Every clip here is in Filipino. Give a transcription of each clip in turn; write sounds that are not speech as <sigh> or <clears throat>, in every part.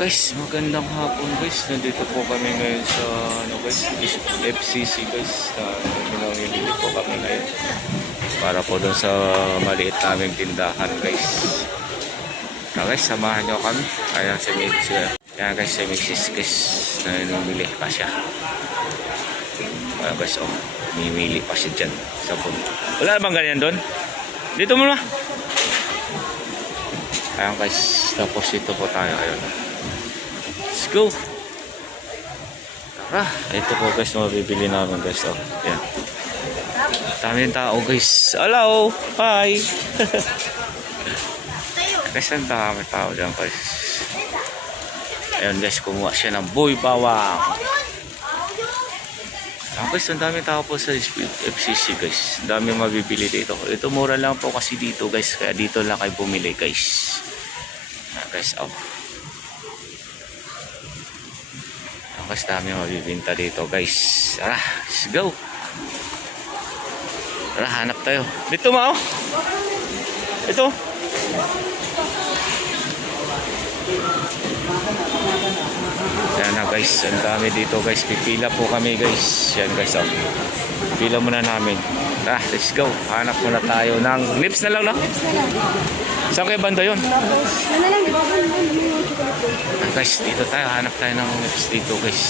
Guys, magandang hapon guys. Nandito po kami ngayon sa ano guys, FCC guys. Na minamili po kami ngayon. Para po doon sa maliit naming tindahan guys. Na guys, samahan nyo kami. Ayan si Mixis. Ayan guys, si Mixis guys. Na namili pa siya. Ayan guys, oh. Mimili pa siya dyan. Sa. Wala bang ganyan doon? Dito muna. Ayan guys, tapos ito po tayo. Ayun. Go. Tara, ito po guys mabibili namin guys. Oh, yan. Daming tao guys. Hello! Hi! guys, ang dami tao dyan guys. Ayun guys, kumuha siya ng boy bawang. Ang guys, ang daming tao po sa FCC guys. Ang daming mabibili dito. Ito mura lang po kasi dito guys. Kaya dito lang kayo bumili guys. Ah, guys, oh. Guys, dami mabibinta dito guys. Tara, let's go. Tara, hanap tayo. Dito mao. Ito. Yan na guys, ang dami dito guys. Pipila po kami guys. Yan guys, oh. Pila muna namin. Tara, let's go. Hanap muna tayo ng lips na lang, no? Saan kayo banda yun? Lang, di ba? Ano lang, cake? Ah, guys, dito tayo. Hanap tayo ng lips dito guys.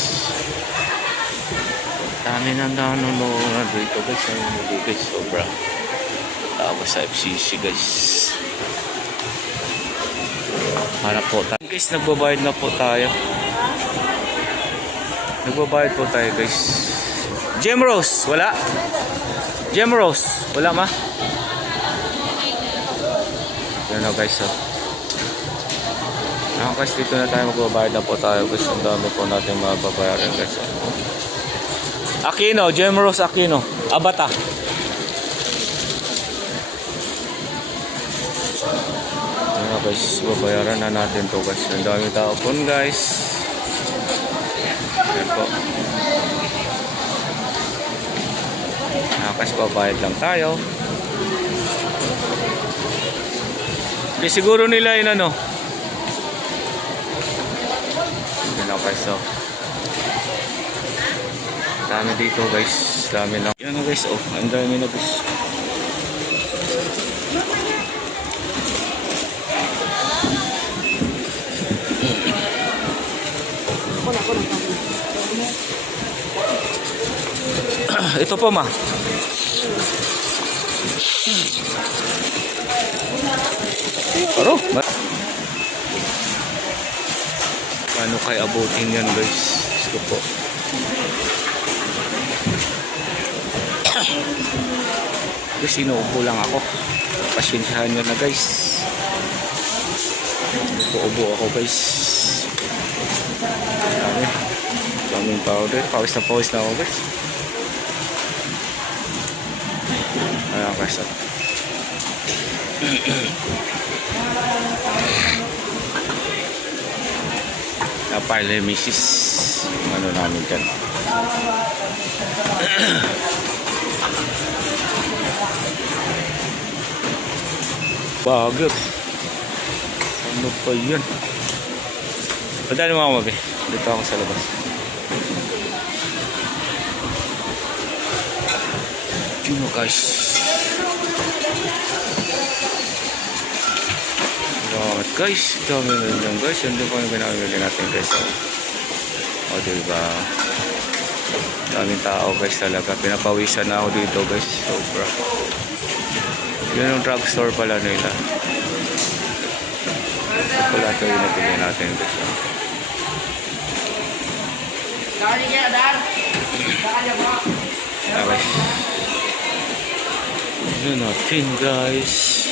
Dami na nanonood dito guys. Ang hindi guys, sobra. Tapos sa FCC guys. Hanap po tayo. Guys, nagbabayad na po tayo. Nagbabayad po tayo guys. Gem Rose, wala? Gem Rose, wala ma? Yan na guys, oh. Mga guys, dito na tayo magbabayad na po tayo guys. Ang dami po natin mababayaran guys. oh. Aquino, Gem Rose Aquino. Abata. Yan na guys, babayaran na natin to guys. Ang dami tao po guys. Yan po. Mga guys, babayad lang tayo. Di siguro nila yun ano. Guys, oh. Dami dito guys. Dami na. Yan na guys, oh. Ang dami na guys. <clears throat> Ito po ma. Aro. Paano kay abutin yan guys? Gusto po. Guys, inuubo lang ako. Pasensyahan nyo na guys. Ubo-ubo ako guys. Dami. Daming powder. Pawis na pawis na ako guys. Ayan oh. Napala yung misis. Ano namin dyan. <clears throat> Bagap. Ano pa yun? Padali ako mabi. Dito ako sa labas. Yun o, guys. Salamat guys. Dami na lang guys. Hindi pa yung pinamili natin guys. O diba? Daming tao guys talaga. Pinapawisan na ako dito guys. Sobra. Yun yung drugstore pala nila. Ito pala ito yung nabili natin guys. Ah, guys. Yun natin guys.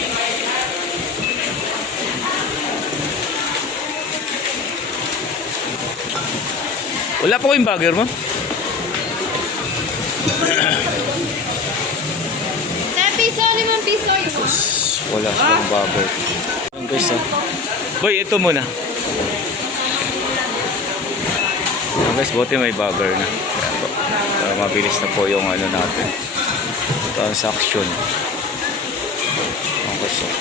Wala po yung bagger mo? Piso, limang piso yun. Wala siyang bagger. Guys ah. Boy, ito muna. Ayan guys, buti may bagger na. Para mabilis na po yung ano natin. Transaction. Guys ah.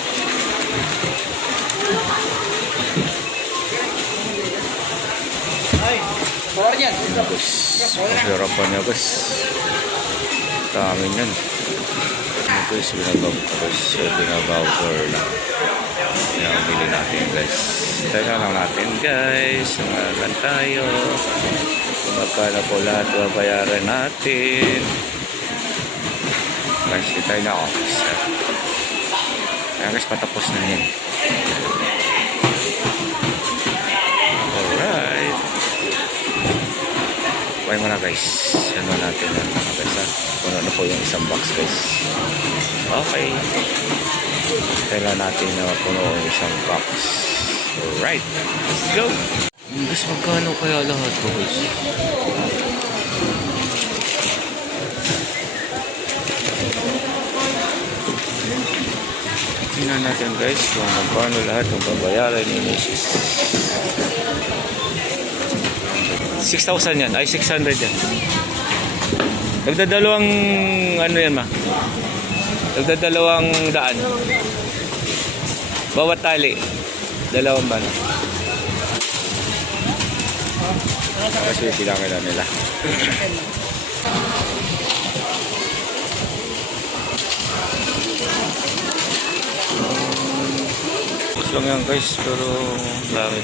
Guys, masarapan niya guys. Dami niyan. Ano guys, binagaw guys. Binagaw na. Yan ang bili natin guys. Teka lang natin guys. Sumagan tayo. Kung magkano po lahat babayaran natin. Guys, tayo na office. Kaya guys, patapos na yan. Alright. Kuhay mo na guys. Ano natin yan mga guys ha. Puno na po yung isang box guys. Okay. Kailan natin na puno yung isang box. Alright. Let's go. Guys, magkano kaya lahat guys? Tingnan natin guys kung magkano lahat ng babayaran ni Mrs. 6,000 yan. Ay, 600 yan. Nagdadalawang ano yan ma? Nagdadalawang daan. Bawat tali. Dalawang ban. Kasi kailangan nila. Lang yan guys, pero dami.